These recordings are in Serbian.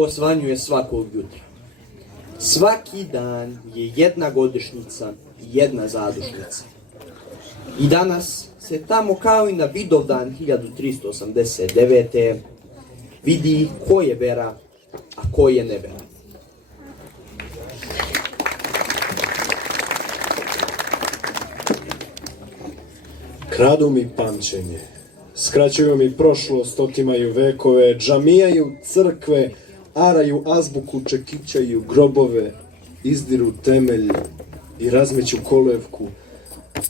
osvanjuje svakog jutra. Svaki dan je jedna godišnjica i jedna zadušnica. I danas se tamo kao i na Vidovdan 1389. vidi ko je vera, a ko je nevera. Kradu mi pamćenje, skraćuju mi prošlost, otimaju vekove, džamijaju crkve, araju azbuku, čekićaju grobove, izdiru temelj i razmeću kolevku.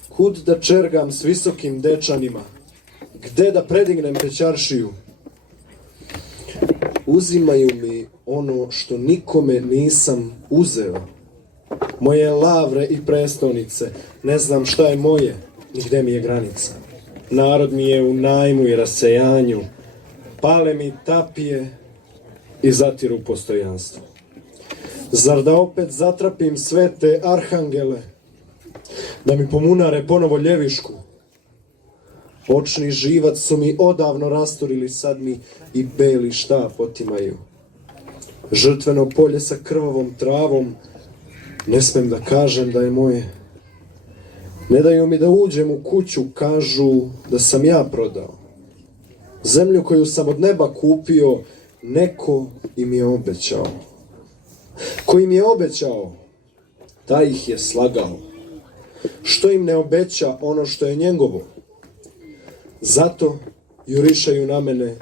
Kud da čergam s visokim dečanima, gde da predignem pećaršiju? Uzimaju mi ono što nikome nisam uzeo. Moje lavre i prestonice, ne znam šta je moje, ni gde mi je granica. Narod mi je u najmu i rasejanju, pale mi tapije i zatiru postojanstvo. Zar da opet zatrapim sve te arhangele, da mi pomunare ponovo ljevišku? Očni živac su mi odavno rasturili, sad mi i beli štap otimaju. Žrtveno polje sa krvavom travom, ne smem da kažem da je moje. Ne daju mi da uđem u kuću, kažu da sam ja prodao. Zemlju koju sam od neba kupio, neko im je obećao. Ko im je obećao, taj ih je slagao. Što im ne obeća ono što je njegovo? Zato jurišaju na mene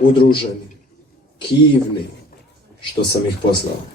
udruženi, kivni, što sam ih poslao.